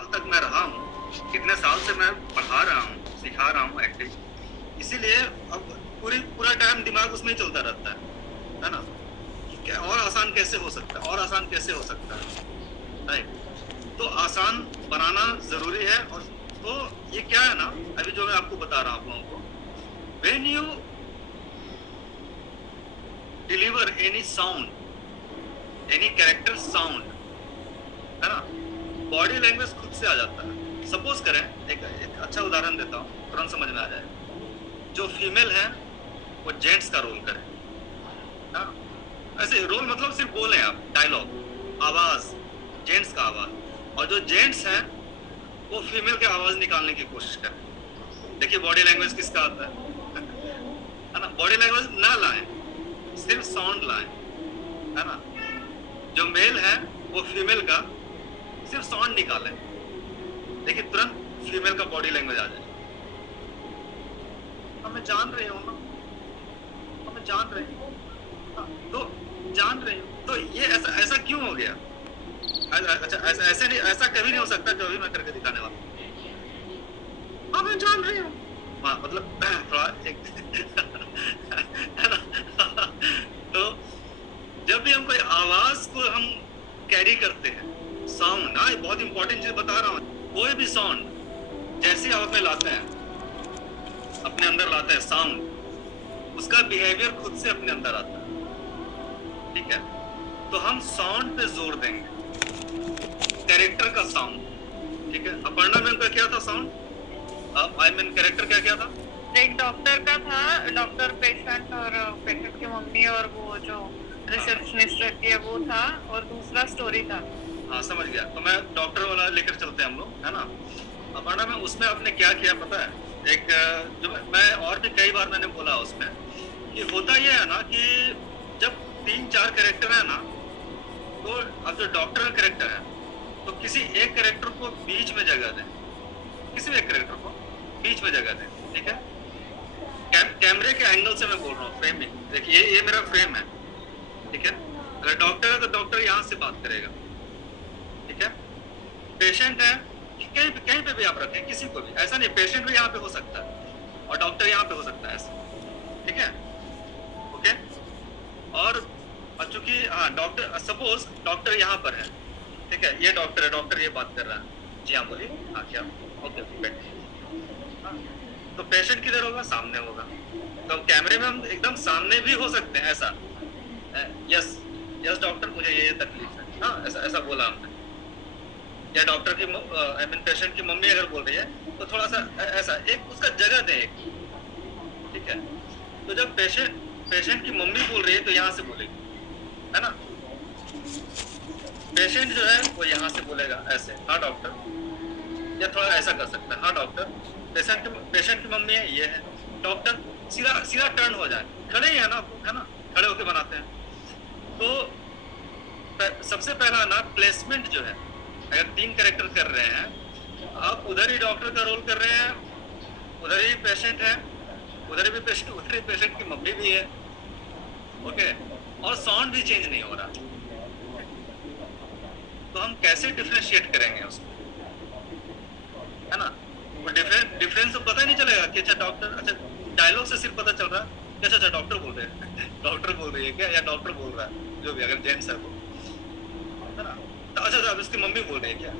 साल तक मैं रहा हूँ, कितने साल से मैं पढ़ा रहा हूँ, सिखा रहा हूँ एक्टिंग, इसीलिए अब पूरा टाइम दिमाग उसमें ही चलता रहता है ना, कि क्या और आसान कैसे हो सकता है, और आसान कैसे हो सकता है, राइट। तो आसान बनाना जरूरी है। और तो ये क्या है ना, अभी जो मैं आपको बता रहा हूँ आप लोगों को, when you deliver any sound, any character sound, है ना, बॉडी लैंग्वेज खुद से आ जाता है। सपोज करें, एक अच्छा उदाहरण देता हूँ, तुरंत समझ में आ जाए। जो फीमेल है वो जेंट्स का रोल करे, हाँ, ऐसे रोल मतलब सिर्फ बोले आप, डायलॉग, आवाज, जेंट्स का आवाज, और जो जेंट्स है वो फीमेल की आवाज निकालने की कोशिश करे। देखिए बॉडी लैंग्वेज किसका आता है ना, बॉडी लैंग्वेज ना लाए, सिर्फ साउंड लाए, है ना। जो मेल है वो फीमेल का सिर्फ साउंड निकाले, देखिए तुरंत फीमेल का बॉडी लैंग्वेज आ जाए। अब मैं जान रही हूँ ना, अब मैं जान रही हूँ, तो जान रही हूँ, तो ये ऐसा ऐसा क्यों हो गया? अच्छा, ऐसे नहीं, ऐसा कभी नहीं हो सकता जो अभी मैं करके दिखाने वाला हूँ। हाँ मैं जान रही हूँ, हाँ मतलब थोड़ा एक है ना। तो जब भी हम कोई आवाज को हम कैरी करते हैं, साउंड, हाँ बहुत इंपॉर्टेंट चीज बता रहा हूँ, कोई भी साउंड जैसे आप में लाते हैं, अपने अंदर लाते हैं साउंड, उसका बिहेवियर खुद से अपने अंदर आता है, ठीक है। तो हम साउंड पे जोर देंगे, कैरेक्टर का साउंड, ठीक है। अपर्णा मैम का क्या था साउंड, आई मीन कैरेक्टर क्या क्या था? एक डॉक्टर का था, डॉक्टर, पेशेंट और पेशेंट की मम्मी और वो जो रिसेप्शनिस्ट रहती है वो था, और दूसरा स्टोरी था। हाँ समझ गया, तो मैं डॉक्टर वाला लेकर चलते हैं हम लोग, है ना। अपर्णा मैम उसमें आपने क्या किया पता है, एक जो मैं और भी कई बार मैंने बोला उसमें, कि होता ये है ना कि जब 3-4 कैरेक्टर है ना, तो अब जो डॉक्टर का कैरेक्टर है तो किसी एक कैरेक्टर को बीच में जगह दें, किसी भी एक कैरेक्टर को बीच में जगह दें, ठीक है। कैमरे के एंगल से मैं बोल रहा हूँ, फ्रेमिंग, देखिए ये मेरा फ्रेम है, ठीक है। अगर डॉक्टर है तो डॉक्टर यहाँ से बात करेगा, ठीक है। पेशेंट है, कहीं पे भी आप रखें, किसी को भी, ऐसा नहीं, पेशेंट भी यहाँ पे हो सकता है और डॉक्टर यहाँ पे हो सकता है, ऐसा, ठीक है, ओके। और चूंकि हाँ डॉक्टर, सपोज डॉक्टर यहाँ पर है, ठीक है, ये डॉक्टर है, डॉक्टर ये बात कर रहा है, जी हाँ बोलिए, हाँ क्या, ओके बैठिए, हाँ। तो पेशेंट किधर होगा, सामने होगा, तो कैमरे में हम एकदम सामने भी हो सकते हैं, ऐसा, यस यस डॉक्टर मुझे ये तकलीफ है, हाँ ऐसा ऐसा बोला हमने। या डॉक्टर की आई मीन पेशेंट की मम्मी अगर बोल रही है तो थोड़ा सा ऐसा एक उसका जगह दे एक, ठीक है। तो जब पेशेंट की मम्मी बोल रही है तो यहाँ से बोलेगी, है ना। पेशेंट जो है वो यहाँ से बोलेगा ऐसे, हाँ डॉक्टर, या थोड़ा ऐसा कर सकता है, हाँ डॉक्टर। पेशेंट की मम्मी है, ये है डॉक्टर, सीधा सीधा टर्न हो जाए, खड़े ही है ना, है ना, खड़े होके बनाते हैं। तो सबसे पहला ना प्लेसमेंट जो है, अगर 3 कैरेक्टर कर रहे हैं, आप उधर ही डॉक्टर का रोल कर रहे हैं, उधर ही पेशेंट है, उधर भी पेशेंट, उधर ही पेशेंट की मम्मी भी है, ओके, और साउंड भी चेंज नहीं हो रहा, तो हम कैसे डिफरेंशिएट करेंगे उसको, है ना। वो डिफरेंस तो पता ही नहीं चलेगा कि अच्छा डॉक्टर, अच्छा डायलॉग से सिर्फ पता चल रहा है कि अच्छा डॉक्टर बोल रहे हैं डॉक्टर बोल रही है क्या, या डॉक्टर बोल रहा है, जो भी, अगर जेंट्स है वो, है ना। तो अच्छा उसकी मम्मी बोल रही है क्या,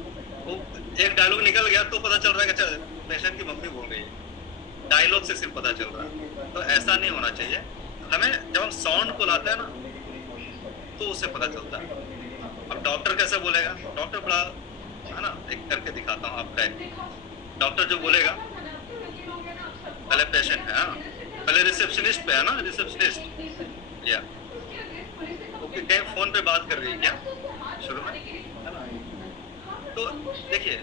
वो एक डायलॉग निकल गया तो पता चल रहा है कि अच्छा पेशेंट की मम्मी बोल रही है, डायलॉग से सिर्फ पता चल रहा है। तो ऐसा नहीं होना चाहिए हमें, जब हम साउंड को लाते हैं ना तो उससे पता चलता है। अब डॉक्टर कैसे बोलेगा, डॉक्टर बड़ा, है ना, एक करके दिखाता हूँ आपका, डॉक्टर जो बोलेगा, पहले पेशेंट है, हाँ, पहले रिसेप्शनिस्ट पे है ना, रिसेप्शनिस्ट, या ओके, कहीं फोन पे बात कर रही है क्या शुरू में, है ना। तो देखिए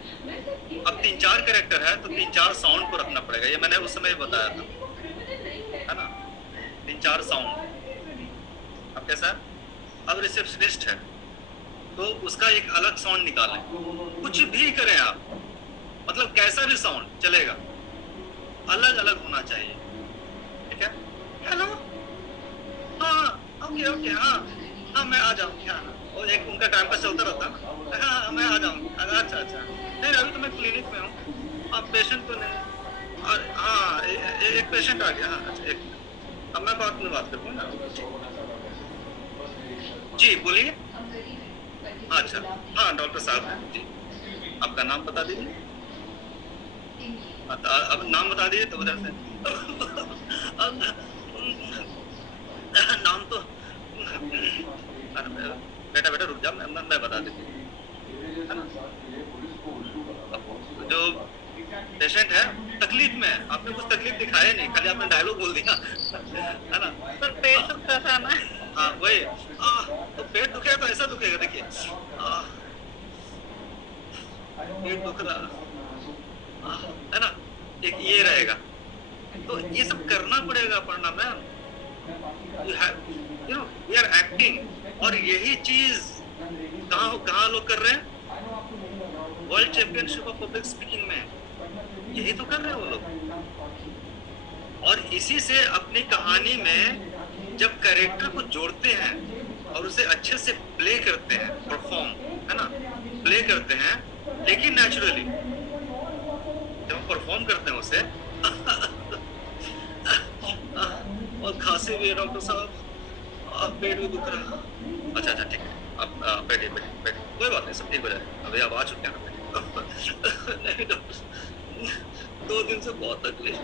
अब 3-4 कैरेक्टर है तो 3-4 साउंड को रखना पड़ेगा, ये मैंने उस समय बताया था, है ना, 3-4 साउंड। अब कैसा है, अब रिसेप्शनिस्ट है तो उसका एक अलग साउंड निकालें, कुछ भी करें आप, मतलब कैसा भी साउंड चलेगा, अलग अलग होना चाहिए, ठीक है। हेलो, हाँ ओके ओके, हाँ हाँ मैं आ जाऊंगी, हाँ, और एक उनका टाइम पास चलता रहता है, हाँ मैं आ जाऊंगी, अच्छा अच्छा, नहीं अभी तो मैं क्लिनिक में हूँ। अब पेशेंट तो नहीं, और हाँ एक पेशेंट आ गया। हाँ अच्छा, एक अब मैं बाद में बात करूँगा ना। जी बोलिए। अच्छा, हाँ डॉक्टर साहब हैं जी। आपका नाम बता दीजिए। अब नाम बता दीजिए तो उधर से अब, नाम तो अरे बेटा बेटा रुक जा, मैं बता देती हूँ, है ना। अब जो पेशेंट है तकलीफ में है, आपने कुछ तकलीफ दिखाया नहीं, खाली आपने डायलॉग बोल दिया है ना। पर पेट दुखता था ना। हाँ वही, तो पेट दुखेगा तो ऐसा दुखेगा, देखिए पेट दुख रहा, है ना, एक ये रहेगा। तो ये सब करना पड़ेगा, पढ़ना ma'am, you have you know we are acting. और यही चीज कहाँ कहाँ लोग कर रहे हैं, world championship of public speaking में यही तो कर रहे हैं वो लोग। और इसी से अपनी कहानी में जब कैरेक्टर को जोड़ते हैं और उसे अच्छे से प्ले करते हैं, परफॉर्म, है ना, प्ले करते हैं, लेकिन नेचुरली जब हम परफॉर्म करते हैं उसे और खांसी भी है डॉक्टर साहब, पेट भी दुख रहा। अच्छा अच्छा ठीक है, आप बैठिए बैठिए बैठिए, कोई बात नहीं, सब ठीक हो जाएगा। अभी आप आ चुके हैं ना, नहीं डॉक्टर 2 दिन से बहुत तकलीफ।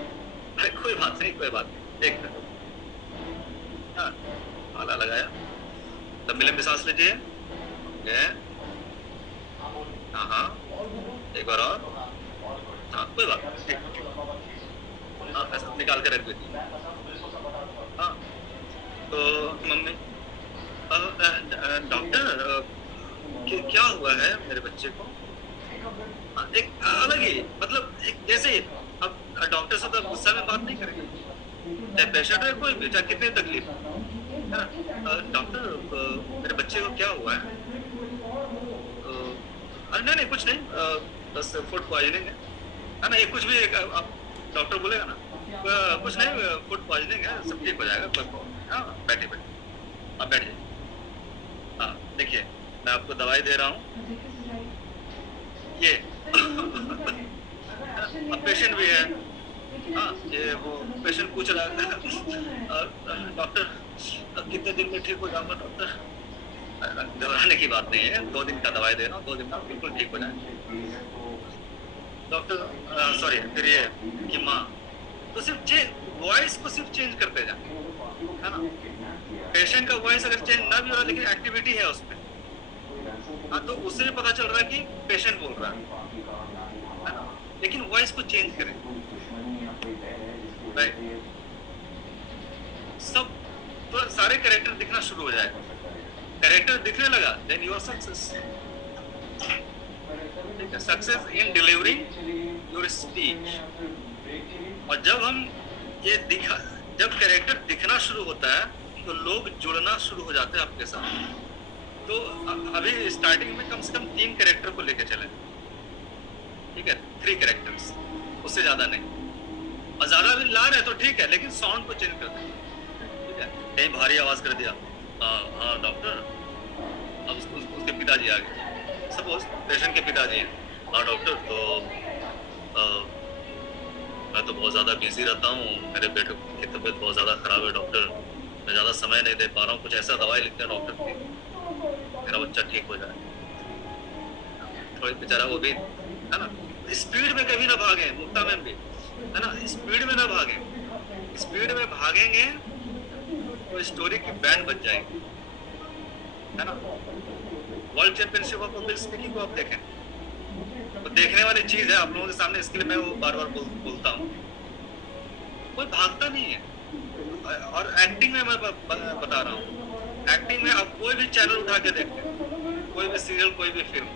अरे कोई बात नहीं कोई बात नहीं, एक मिनट। हाँ आला लगाया, लंबी लंबी सांस लीजिए। हाँ हाँ एक बार और, हाँ कोई बात नहीं, ठीक। हाँ ऐसा निकाल के रख दीजिए। हाँ तो मम्मी, डॉक्टर क्या हुआ है मेरे बच्चे को। एक अलग ही मतलब, एक जैसे अब डॉक्टर से तो गुस्सा में बात नहीं करेंगे, चाहे पेशेंट है कोई भी, चाहे कितनी तकलीफ है ना। डॉक्टर मेरे बच्चे को क्या हुआ है। नहीं नहीं कुछ नहीं, बस फूड पॉइजनिंग है ना, ये कुछ भी आप डॉक्टर बोलेगा ना, कुछ नहीं फूड पॉइजनिंग है, सब ठीक हो जाएगा, कोई प्रॉब्लम नहीं। हाँ बैठिए बैठिए, आप बैठिए। हाँ देखिए मैं आपको दवाई दे रहा हूँ, ये अब पेशेंट भी है। हाँ ये वो पेशेंट पूछ रहा है डॉक्टर कितने दिन में ठीक हो जाऊंगा डॉक्टर। घबराने की बात नहीं है, 2 दिन का दवाई दे रहा हूँ, 2 दिन में बिल्कुल ठीक हो जाएगा डॉक्टर। सॉरी फिर ये कि माँ, तो सिर्फ वॉइस को सिर्फ चेंज करते जाए, है ना। पेशेंट का वॉइस अगर चेंज ना भी हो रहा लेकिन एक्टिविटी है उसमें, हाँ तो उससे भी पता चल रहा है कि पेशेंट बोल रहा है ना, लेकिन वॉइस को चेंज करें, राइट। सब तो सारे कैरेक्टर दिखना शुरू हो जाएगा, कैरेक्टर दिखने लगा देन यू आर सक्सेस। ठीक है, success in delivering your speech. और जब हम ये जब कैरेक्टर दिखना शुरू होता है तो लोग जुड़ना शुरू हो जाते हैं आपके साथ। तो अभी स्टार्टिंग में कम से कम 3 कैरेक्टर को लेके चले, ठीक है, 3 कैरेक्टर्स, उससे ज्यादा नहीं। और ज्यादा भी ला रहे तो ठीक है, लेकिन साउंड को चेंज कर दें, ठीक है। कहीं भारी आवाज कर दिया, हाँ डॉक्टर, अब उसके पिताजी आ गए, सपोज पेशेंट के पिताजी हैं, हाँ डॉक्टर तो मैं तो बहुत ज़्यादा बिजी रहता हूँ, मेरे बेटे की तबीयत बहुत ज़्यादा ख़राब है डॉक्टर, मैं ज़्यादा समय नहीं दे पा रहा हूँ, कुछ ऐसा दवाई लिखते हैं डॉक्टर की मेरा बच्चा ठीक हो जाए। थोड़ी बेचारा वो भी है ना, स्पीड में कभी ना भागे, मुक्ता मैम भी है ना, स्पीड में ना भागे, स्पीड में भागेंगे तो स्टोरी की बैंड बच जाएगी, है ना। World championship of public speaking को आप देखें तो देखने वाली चीज है आप लोगों के सामने, इसके लिए मैं वो बार बार बोलता हूँ, कोई भागता नहीं है। और एक्टिंग में मैं बता रहा हूँ, एक्टिंग में आप कोई भी चैनल उठा के देखते हैं, कोई भी सीरियल, कोई भी फिल्म,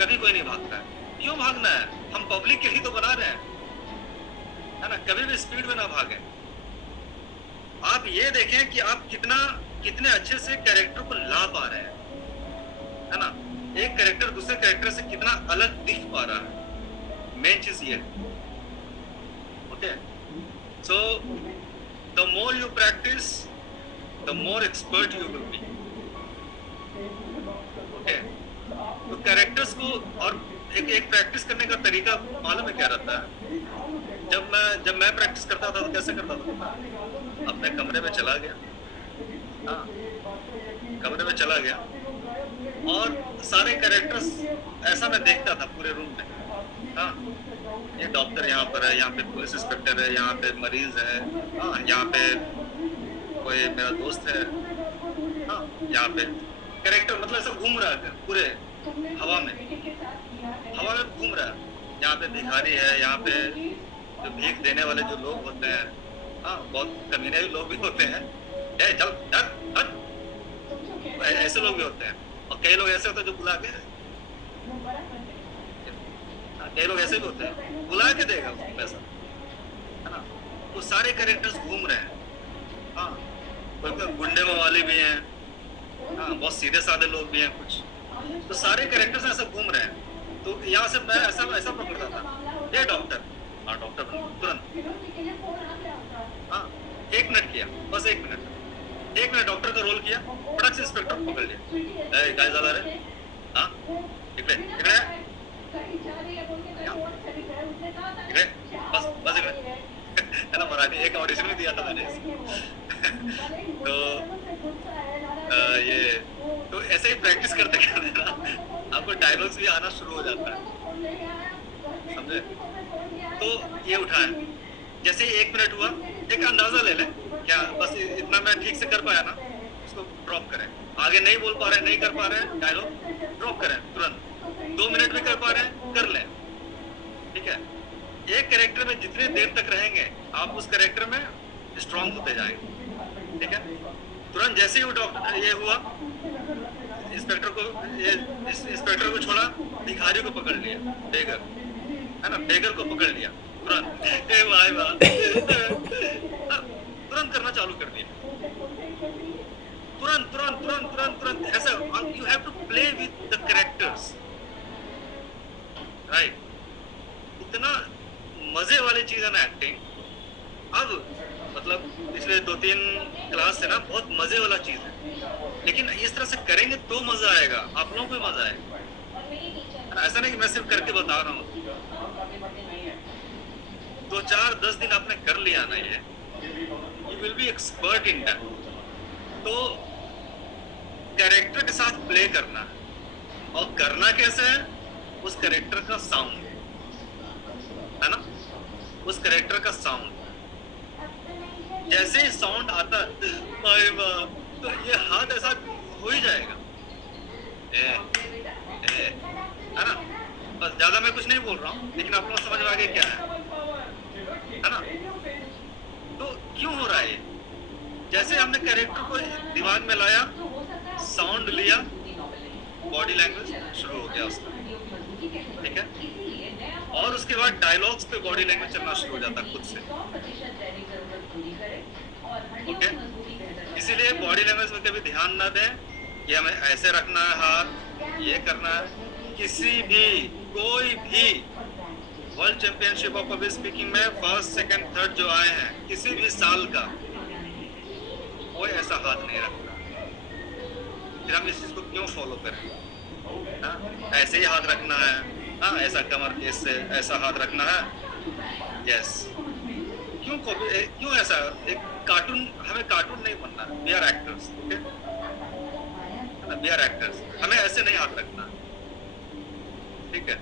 कभी कोई नहीं भागता है। क्यों भागना है, हम पब्लिक के ही तो बना रहे हैं, है ना। कभी भी स्पीड में ना भागे। आप ये देखें कि आप कितने अच्छे से कैरेक्टर को ला पा रहे हैं, है ना। एक कैरेक्टर दूसरे कैरेक्टर से कितना अलग दिख पा रहा है, मेन चीज ये। Okay, so the more you practice the more expert you will be. Okay, तो कैरेक्टर्स को और एक एक प्रैक्टिस करने का तरीका मालूम है क्या रहता है? जब मैं प्रैक्टिस करता था तो कैसे करता था? अपने कमरे में चला गया, हाँ, कमरे में चला गया और सारे कैरेक्टर्स ऐसा मैं देखता था पूरे रूम में, हाँ, ये डॉक्टर यहाँ पर है, यहाँ पे पुलिस इंस्पेक्टर है, यहाँ पे मरीज है, हाँ, यहाँ पे कोई मेरा दोस्त है, हाँ, यहाँ पे कैरेक्टर मतलब ऐसा घूम रहा है पूरे हवा में, हवा में घूम रहा है। यहाँ पे भिखारी है, यहाँ पे जो भीख देने वाले जो लोग होते हैं, हाँ, बहुत कमीने भी लोग भी होते हैं, ए चल चल हट, ऐसे लोग भी होते हैं। और कई लोग ऐसे होते हैं जो बुला के, हाँ, कई लोग ऐसे भी होते हैं बुला के देगा उसको पैसा, है ना। तो सारे कैरेक्टर्स घूम रहे हैं, हाँ, कोई कोई गुंडे वाले भी हैं, हाँ, बहुत सीधे साधे लोग भी हैं कुछ, तो सारे कैरेक्टर्स ऐसा घूम रहे हैं। तो यहाँ से मैं ऐसा ऐसा पकड़ता था, ये डॉक्टर, हाँ डॉक्टर तुरंत, हाँ, 1 मिनट किया, बस 1 मिनट डॉक्टर का रोल किया, फटक से इंस्पेक्टर पकड़ लिया, ए काय झालं रे, हाँ, इकडे इकडे इकडे, बस बस इकडे है ना। मराठी एक ऑडिशन में दिया था मैंने तो ये तो ऐसे ही प्रैक्टिस करते करते ना आपको डायलॉग्स भी आना शुरू हो जाता है, समझे। तो ये उठाए, जैसे ही 1 मिनट हुआ, एक अंदाजा ले लें क्या, बस इतना मैं ठीक से कर पाया ना, उसको ड्रॉप करें। आगे नहीं बोल पा रहे, नहीं कर पा रहे डायलॉग, ड्रॉप करें तुरंत। 2 मिनट भी कर पा रहे हैं, कर लें, ठीक है। एक कैरेक्टर में जितने देर तक रहेंगे आप उस कैरेक्टर में स्ट्रांग होते जाएंगे, ठीक है। तुरंत जैसे ही वो डॉक्टर ये हुआ, इंस्पेक्टर को ये इंस्पेक्टर को छोड़ा, भिखारी को पकड़ लिया, बेगर, है ना, बेगर को पकड़ लिया तुरंत, ए भाई वाह तुरंत करना चालू कर दिया, तुरंत तुरंत तुरंत तुरंत तुरंत ऐसा। You have to play with the characters, right. इतना मजे वाली चीज है ना एक्टिंग। अब मतलब पिछले 2-3 क्लास से ना बहुत मजे वाला चीज है, लेकिन इस तरह से करेंगे तो मजा आएगा, आप लोगों को भी मजा आएगा। ऐसा नहीं कि मैं सिर्फ करके बता रहा हूँ, 2-4-10 दिन आपने कर लिया ना, ये you will be expert in that. तो कैरेक्टर के साथ प्ले करना है, और करना कैसे है, उस कैरेक्टर का साउंड, है ना, उस कैरेक्टर का साउंड, जैसे ही साउंड आता तो ये हाथ ऐसा हो ही जाएगा, है ना। बस ज्यादा मैं कुछ नहीं बोल रहा हूँ, लेकिन आप लोग समझ में आ गए क्या है ना। तो क्यों हो रहा है ये? जैसे हमने कैरेक्टर को दिमाग में लाया, साउंड लिया, बॉडी लैंग्वेज शुरू हो गया उसका, ठीक है। और उसके बाद डायलॉग्स पे बॉडी लैंग्वेज चलना शुरू हो जाता खुद से, ओके। इसीलिए बॉडी लैंग्वेज में कभी ध्यान ना दें कि हमें ऐसे रखना है हाथ, ये करना है। किसी भी कोई भी world championship of public speaking में फर्स्ट सेकंड थर्ड जो आए हैं, किसी भी साल का, कोई ऐसा हाथ नहीं रखता। फिर हम इस चीज को क्यों फॉलो करें? हाँ, ऐसे ही हाथ रखना है, हाँ, ऐसा कमर के से ऐसा हाथ रखना है, यस। क्यों ऐसा? एक कार्टून, हमें कार्टून नहीं बनना, we are actors, okay, we are actors, हमें ऐसे नहीं हाथ रखना, ठीक है।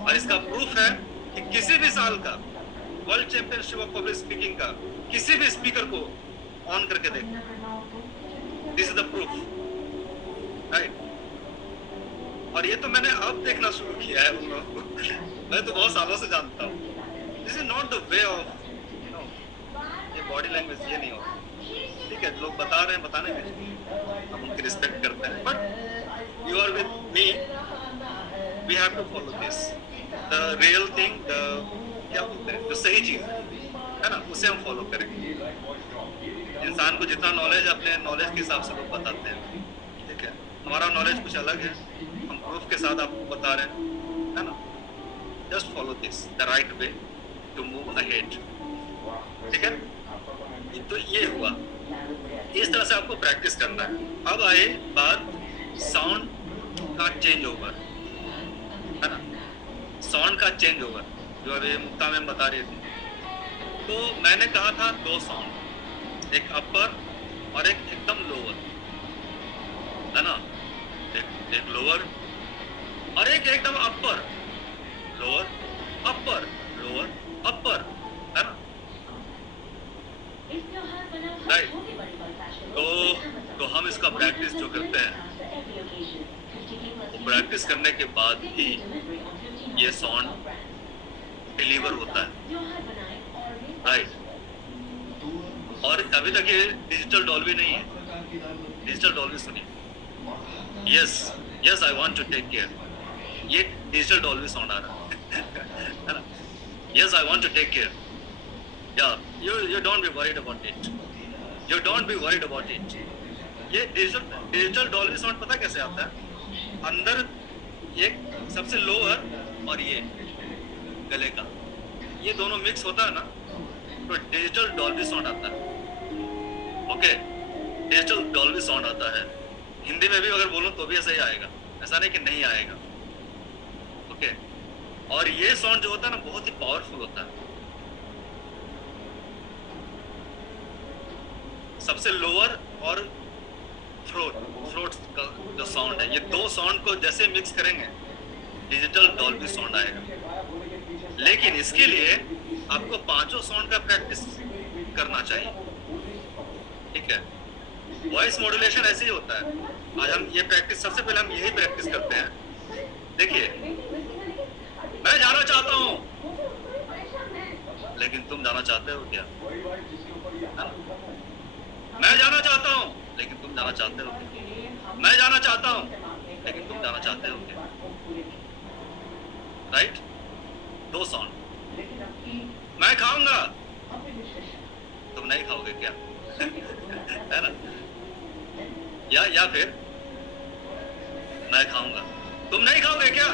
और इसका प्रूफ है कि किसी भी साल का world championship of public speaking का किसी भी स्पीकर को ऑन करके देखो, this is the proof, right. और ये तो मैंने अब देखना शुरू किया है उन लोगों को, मैं तो बहुत सालों से जानता हूँ। This is not the way of, ये बॉडी लैंग्वेज ये नहीं होती, ठीक है। लोग बता रहे हैं, बताने में हम उनकी रिस्पेक्ट करते हैं, but you are with me, we have to follow this, the real thing, the क्या बोलते हैं, जो सही चीज है ना, उसे हम फॉलो करेंगे। इंसान को जितना नॉलेज, अपने नॉलेज के हिसाब से लोग बताते हैं, ठीक है। हमारा नॉलेज कुछ अलग है, हम प्रूफ के साथ आपको बता रहे हैं, है ना। Just follow this, the right way to move ahead, ठीक है। तो ये हुआ, इस तरह से आपको प्रैक्टिस करना है। अब आए बात साउंड का चेंज ओवर, है ना। साउंड का चेंज ओवर जो अभी मुक्ता मैम बता रही थी। तो मैंने कहा था दो साउंड, एक अपर और एक एकदम लोअर, है ना। एक लोअर और एक एकदम अपर, लोअर अपर लोअर अपर, है ना, राइट। तो हम इसका प्रैक्टिस जो करते हैं, वो प्रैक्टिस करने के बाद ही ये साउंड डिलीवर होता है, राइट। और अभी तक ये डिजिटल डॉल्बी नहीं है। डिजिटल डॉल्बी सुनिए, yes yes I want to take care, ये डिजिटल डॉल्बी साउंड आ रहा है ना। Yes I want to take care, या you don't be worried about it, you don't be worried about it. ये डिजिटल डॉल्बी साउंड पता कैसे आता है? अंदर एक सबसे लोअर और ये गले का, ये दोनों मिक्स होता है ना, तो डिजिटल डॉल्बी साउंड आता है। ओके, डिजिटल डॉल्बी साउंड आता है। हिंदी में भी अगर बोलूं तो भी ऐसा ही आएगा, ऐसा नहीं कि नहीं आएगा। ओके, और ये साउंड जो होता है ना, बहुत ही पावरफुल होता है। सबसे लोअर और थ्रोट का जो साउंड है, ये दो साउंड को जैसे मिक्स करेंगे डिजिटल डॉल्बी साउंड आएगा। लेकिन इसके लिए आपको पांचों साउंड का प्रैक्टिस करना चाहिए, ठीक है। वॉइस मॉड्यूलेशन ऐसे ही होता है। आज हम ये प्रैक्टिस, सबसे पहले हम यही प्रैक्टिस करते हैं। देखिए, मैं जाना चाहता हूँ, लेकिन तुम जाना चाहते हो क्या? मैं जाना चाहता हूँ, लेकिन तुम जाना चाहते हो क्या? मैं जाना चाहता हूँ, लेकिन तुम जाना चाहते हो क्या? राइट, दो साउंड। मैं खाऊंगा, तुम नहीं खाओगे क्या? है ना। या फिर मैं खाऊंगा, तुम नहीं खाओगे क्या?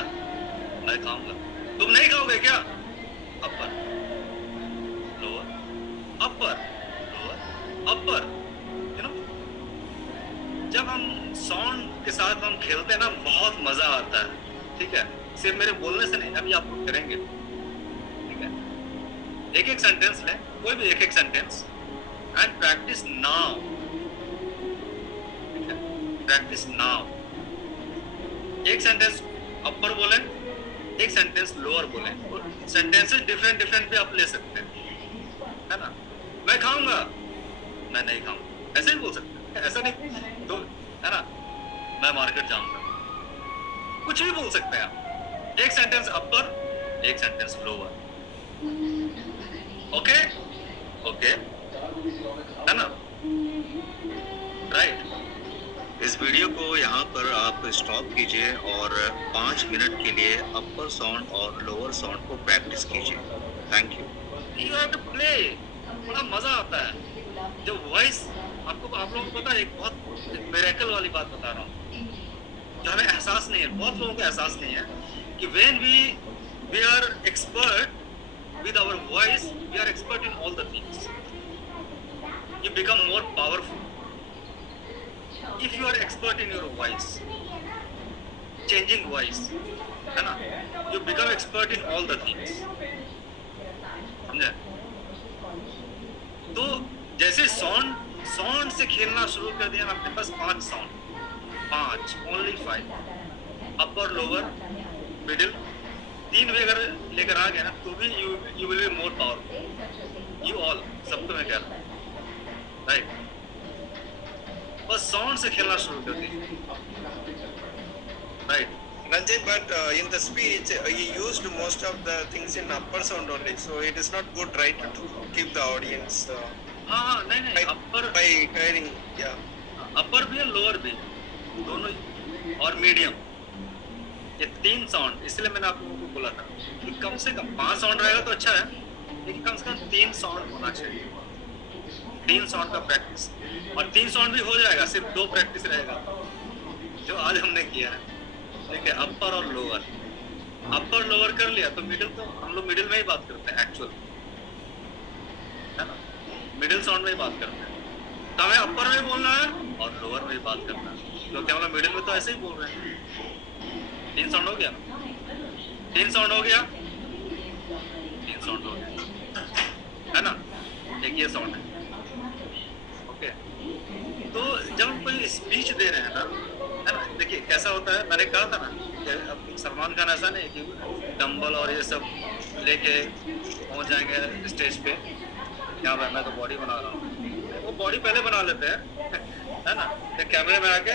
मैं खाऊंगा, तुम नहीं खाओगे क्या? Upper lower, upper lower upper, you know. जब हम साउंड के साथ हम खेलते हैं ना, बहुत मजा आता है, ठीक है। सिर्फ मेरे बोलने से नहीं, अभी आप लोग करेंगे, ठीक है। एक एक सेंटेंस लें, कोई भी एक एक सेंटेंस, एंड प्रैक्टिस नाउ, ठीक है। Practice now. एक सेंटेंस अपर बोले, एक सेंटेंस लोअर बोले। सेंटेंसेस डिफरेंट भी आप ले सकते हैं, है ना। मैं खाऊंगा, मैं नहीं खाऊंगा, ऐसे ही बोल सकते हैं, ऐसा नहीं तो, है ना। मैं मार्केट जाऊंगा, कुछ भी बोल सकते हैं आप। एक सेंटेंस अपर, एक सेंटेंस लोअर। ओके ओके, है ना, राइट। इस वीडियो को यहाँ पर आप स्टॉप कीजिए और 5 मिनट के लिए अपर साउंड और लोअर साउंड को प्रैक्टिस कीजिए। Thank you. You have to play, बड़ा मजा आता है जब वॉइस आपको, आप लोगों को पता है, एक बहुत मिरेकल वाली बात बता रहा हूँ जो हमें एहसास नहीं है, बहुत लोगों को एहसास नहीं है कि when we are expert with our voice, we are expert in all the things. You become more powerful if you are expert in your voice, changing voice, है ना। You become expert in all the things, समझे। तो जैसे sound से खेलना शुरू कर दिया ना, अपने पास 5 sound, 5, only 5, upper lower middle, 3 भी अगर लेकर आ गया ना, तो भी you will be more powerful. You all, सबको मैं कह रहा हूँ, राइट। बस साउंड से खेलना शुरू कर दी, right. Ranjit, but in the speech, he used most of the things in upper sound only, so it is not good, right, to keep the audience हाँ, नहीं, अपर by hearing, yeah. अपर भी है, lower भी, दोनों, और मीडियम, ये 3 sound. इसलिए मैंने आप लोगों को बोला था कि कम से कम 5 साउंड रहेगा तो अच्छा है, लेकिन कम से कम 3 साउंड होना चाहिए। 3 साउंड का प्रैक्टिस, और 3 साउंड भी हो जाएगा, सिर्फ 2 प्रैक्टिस रहेगा जो आज हमने किया है, ठीक है। अपर और लोअर, अपर लोअर कर लिया तो मिडिल, तो हम लोग मिडिल में ही बात करते हैं एक्चुअल, है ना। मिडिल साउंड में ही बात करते हैं, तो हमें अपर में बोलना है और लोअर में ही बात करना है, क्योंकि हम लोग मिडिल में तो ऐसे ही बोल रहे हैं। 3 साउंड हो गया, 3 साउंड हो गया, 3 साउंड हो गया, है ना, एक ये साउंड है। ओके, तो जब हम कोई स्पीच दे रहे हैं ना, है ना, देखिए कैसा होता है, मैंने कहा था ना कि अब सलमान खान ऐसा नहीं कि डंबल और ये सब लेके पहुंच जाएंगे स्टेज पे, क्या भाई मैं तो बॉडी बना रहा हूँ, वो बॉडी पहले बना लेते हैं है ना, फिर कैमरे में आके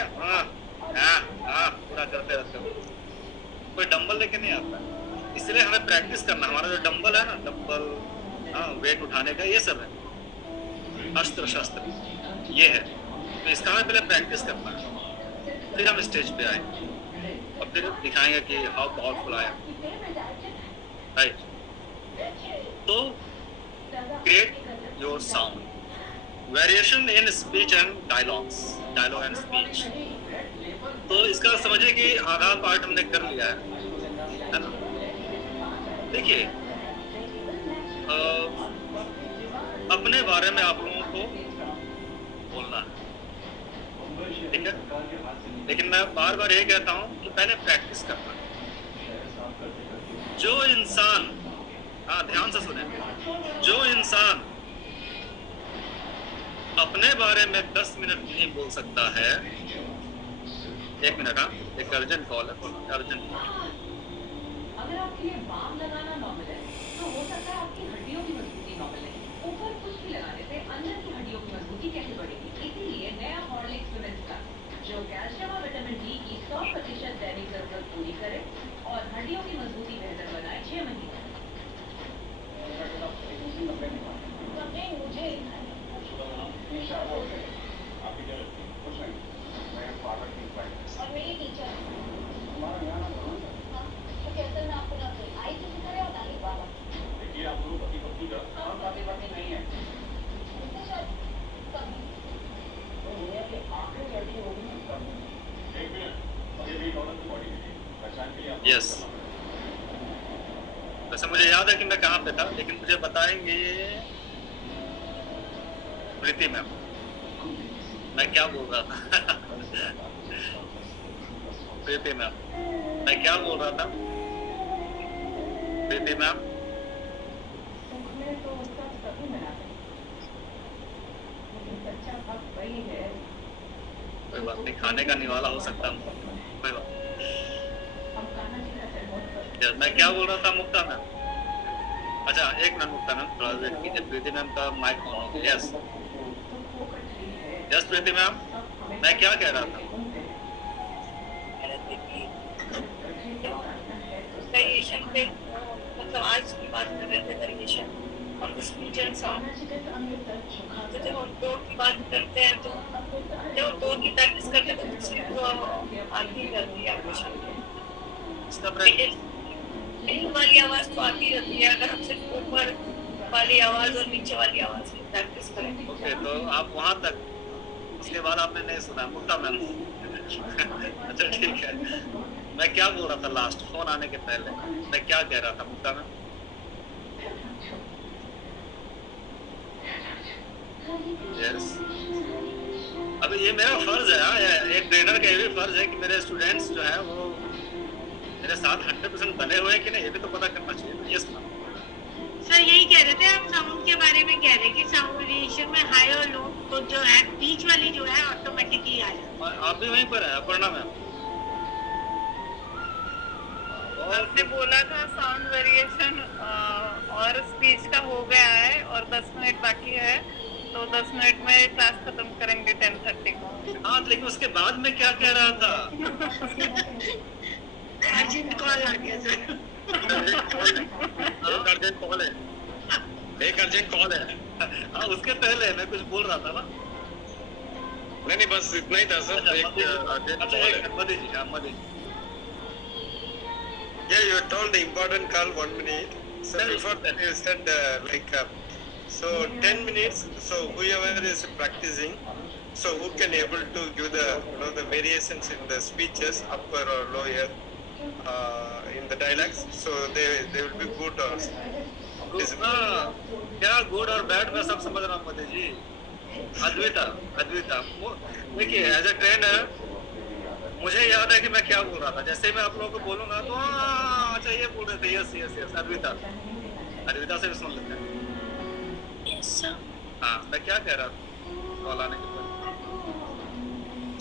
पूरा करते रहते हो, कोई डंबल लेके नहीं आता है। इसलिए हमें प्रैक्टिस करना, हमारा जो डंबल है ना, डंबल, हाँ, वेट उठाने का ये सब है, अस्त्र शस्त्र ये है, तो इसका हमें पहले प्रैक्टिस करना है, फिर हम स्टेज पे आएंगे और फिर दिखाएंगे कि how powerful I am, right. तो create your sound, variation in speech and dialogues, dialogue and speech. तो इसका समझिए कि आधा पार्ट हमने कर लिया है ना। देखिए अपने बारे में आप लोगों को बोलना है, ठीक है, लेकिन मैं बार बार ये कहता हूँ कि पहले प्रैक्टिस करना। जो इंसान, हाँ ध्यान से सुने, जो इंसान अपने बारे में 10 मिनट नहीं बोल सकता है, 1 मिनट, हाँ, एक अर्जेंट कॉल है, अर्जेंट। अगर आपके लिए बाम लगाना नॉर्मल है, तो हो सकता है आपकी हड्डियों की मजबूती नॉर्मल है। ऊपर कुछ भी लगाने से अंदर की हड्डियों की मजबूती कैसे बढ़ेगी? इसीलिए नया हॉर्लिक्स वुमेन्स का, जो कैल्शियम और विटामिन डी की 100% दैनिक जरूरत पूरी करे और हड्डियों की मजबूती बेहतर बनाए 6 महीने। और मेरी टीचर तो कैसे मैं आपको ना आई तो सिखाया बता नहीं बाबा। देखिए आप लोग पति पत्नी का और पति नहीं है, उनसे शायद कभी तो दुनिया की आखिरी लड़की होगी तब। 1 मिनट, ये भी औरत की बॉडी है, पहचान के लिए आपको Yes. वैसे मुझे याद है कि मैं कहाँ पे था, लेकिन मुझे बताएंगे प्रीति मैम मैं क्या बोल रहा था प्रीति मैम मैं क्या बोल रहा था, प्रीति मैम। सुख में तो उसका सभी मनाते हैं, लेकिन सच्चा हक वही है। कोई बात नहीं, खाने का निवाला हो सकता है, कोई बात हम कान्हा जी का सैल्यूट करते नहीं। मैं क्या बोल रहा था मुक्ता मैम? अच्छा एक मिनट मुक्ता मैम, थोड़ा वेट कीजिए, प्रीति मैम का माइक ऑन हो गया। यस यस प्रीति मैम, मैं क्या कह रहा था? वेरिएशन पे, मतलब आज की बात कर रहे थे वेरिएशन और स्पीच एंड साउंड। तो जब हम टोन की बात करते हैं तो जब टोन की प्रैक्टिस करते हैं तो दूसरी को आती ही रहती है आपको। इसका ब्रेक मिडिल वाली आवाज तो आती रहती है, अगर हम सिर्फ ऊपर वाली आवाज और नीचे वाली आवाज की प्रैक्टिस करें। ओके, तो आप वहाँ तक, उसके बाद आपने नहीं सुना मुक्ता मैम अच्छा ठीक है, मैं क्या बोल रहा था लास्ट फोन आने के पहले, मैं क्या कह रहा था मुक्ता मैम? यस, अभी ये मेरा फर्ज है, हाँ, एक ट्रेनर का ये भी फर्ज है कि मेरे स्टूडेंट्स जो है वो मेरे साथ 100% बने हुए हैं कि नहीं, ये भी तो पता करना चाहिए। Yes ma'am. सर यही कह रहे थे, हम साउंड के बारे में कह रहे हैं कि साउंड वेरिएशन में हाई और लो तो जो है बीच वाली जो है ऑटोमेटिकली आ जाती और आप भी वहीं पर है अपर्णा मैम? आपने बोला था साउंड वेरिएशन और स्पीच का हो गया है और 10 मिनट बाकी है, तो 10 मिनट में क्लास खत्म करेंगे 10:30 को। हाँ, लेकिन उसके बाद में क्या कह रहा था? अर्जेंट कॉल आ गया सर। एक अर्जेंट कॉल है, एक अर्जेंट कॉल है। हाँ, उसके पहले मैं कुछ बोल रहा था ना। नहीं बस इतना ही था सर, एक अर्जेंट अच्छा कॉल एक है। मदे जी, हाँ मदे जी। Yeah, you told the important call 1 minute. So before that you said so 10 minutes. So whoever is practicing, so who can able to give the the variations in the speeches, upper or lower, in the dialects. So they will be good or हाँ, क्या good और bad मैं सब समझ रहा हूँ मदे जी। अद्विता देखिए, एज ए ट्रेनर मुझे याद है कि मैं क्या बोल रहा था। जैसे मैं आप लोगों को बोलूंगा तो हाँ चाहिए बोल रहे थे। यस यस यस, अद्विता से भी सुन लेते हैं। Yes, sir. हाँ, मैं क्या कह रहा था कॉल आने के बाद?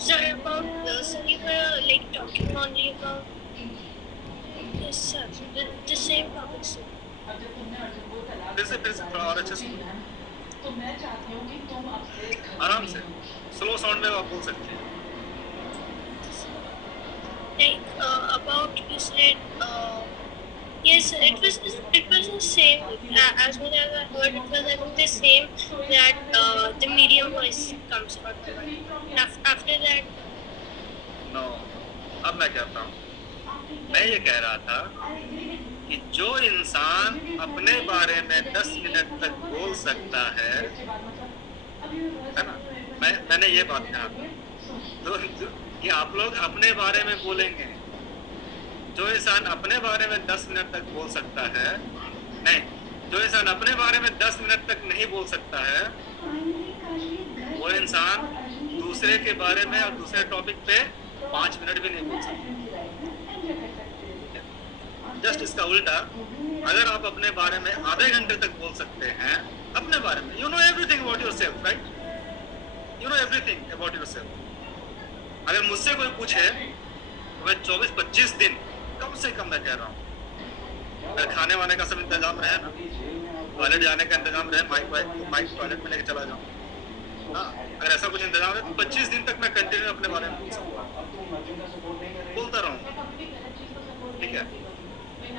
Sir, about sir, you were like talking only about yes, sir. The same topic, sir. फिर से थोड़ा और अच्छे से तो मैं चाहती हूँ कि तुम अब से आराम से स्लो साउंड में आप बोल सकते हैं। Like about you said yes, sir, it was the same as what I heard. It was I think the same that the medium voice comes out. After that, no, अब मैं कहता हूँ, मैं ये कह रहा था कि जो इंसान अपने बारे में 10 मिनट तक बोल सकता है ना, मैंने ये बात कहा था कि आप लोग अपने बारे में बोलेंगे। जो इंसान अपने बारे में 10 मिनट तक बोल सकता है, नहीं, जो इंसान अपने बारे में 10 मिनट तक नहीं बोल सकता है, वो इंसान दूसरे के बारे में और दूसरे टॉपिक पे 5 मिनट भी नहीं बोल सकता। जस्ट इसका उल्टा, अगर आप अपने बारे में आधे घंटे तक बोल सकते हैं, अपने बारे में, you know everything about yourself, right? You know everything about yourself. अगर मुझसे कोई पूछे तो मैं 24-25 दिन कम से कम मैं कह रहा हूँ, अगर खाने वाने का सब इंतजाम रहे ना, टॉयलेट जाने का इंतजाम रहे, माइक टॉयलेट में लेके चला जाऊँ, हाँ, अगर ऐसा कुछ इंतजाम है तो 25 दिन तक मैं कंटिन्यू अपने बारे में बोलता रहूँगा, ठीक है?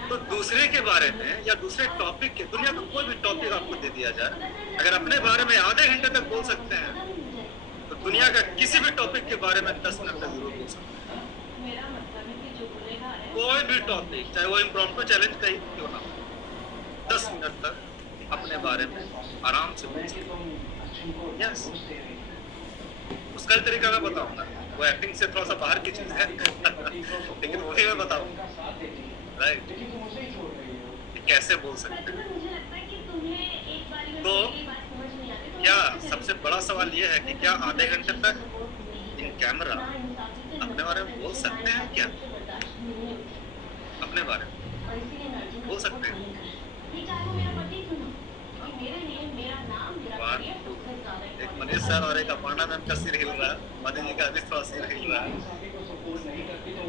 तो दूसरे के बारे में या दूसरे टॉपिक के, दुनिया का कोई भी टॉपिक आपको दे दिया जाए, अगर अपने बारे में आधे घंटे तक बोल सकते हैं, तो दुनिया का किसी भी टॉपिक के बारे में 10 मिनट तक जरूर बोल सकते हैं। कोई भी टॉपिक, चाहे वो इम्प्रॉम्प्टू चैलेंज का ही क्यों ना, 10 मिनट तक अपने बारे में आराम से बोल सकते हैं। यस, उसका तरीका मैं बताऊंगा, वो एक्टिंग से थोड़ा सा बाहर की चीज है लेकिन वही मैं बताऊंगा, राइट, कि कैसे बोल सकते हैं। तो क्या सबसे बड़ा सवाल ये है कि क्या आधे घंटे तक इन कैमरा अपने बारे में बोल सकते हैं? क्या अपने बारे में बोल सकते हैं? एक मनीष सर और एक अपर्णा मैम का सिर हिल रहा है, मनीष जी का अभी थोड़ा सिर हिल रहा है।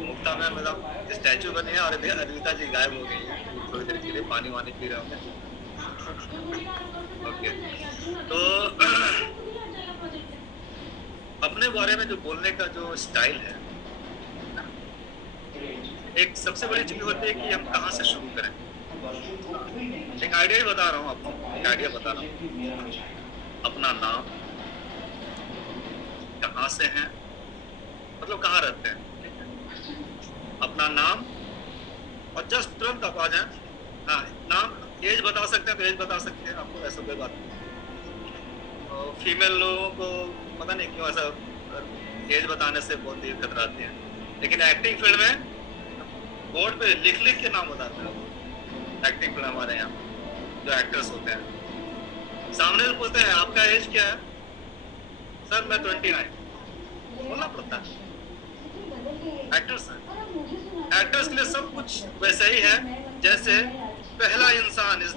मुक्ता मैम मतलब स्टैचू बनी है और अद्विता जी गायब हो गई है, थोड़ी देर के लिए पानी वानी पी रहे होंगे। ओके, तो अपने बारे में जो बोलने का जो स्टाइल है, एक सबसे बड़ी चीज होती है कि हम कहाँ से शुरू करें। एक आइडिया ही बता रहा हूँ आपको, एक आइडिया बता रहा हूँ। अपना नाम, कहाँ से हैं, मतलब कहाँ रहते हैं, अपना नाम, और जस्ट तुरंत आप आ जाएं। हाँ, नाम, एज बता सकते हैं तो एज बता सकते हैं, आपको ऐसा कोई बात नहीं। फीमेल लोगों को पता नहीं क्यों ऐसा एज बताने से बहुत ही कतराती हैं, लेकिन एक्टिंग फील्ड में बोर्ड पे लिख लिख के नाम बताते हैं। एक्टिंग फील्ड हमारे यहाँ जो एक्टर्स होते हैं, सामने से पूछते हैं आपका एज क्या है, सर मैं 29, बोलना पड़ता है। एक्टर्स हैं, एक्टर्स के लिए सब कुछ वैसा ही है जैसे पहला इंसान इज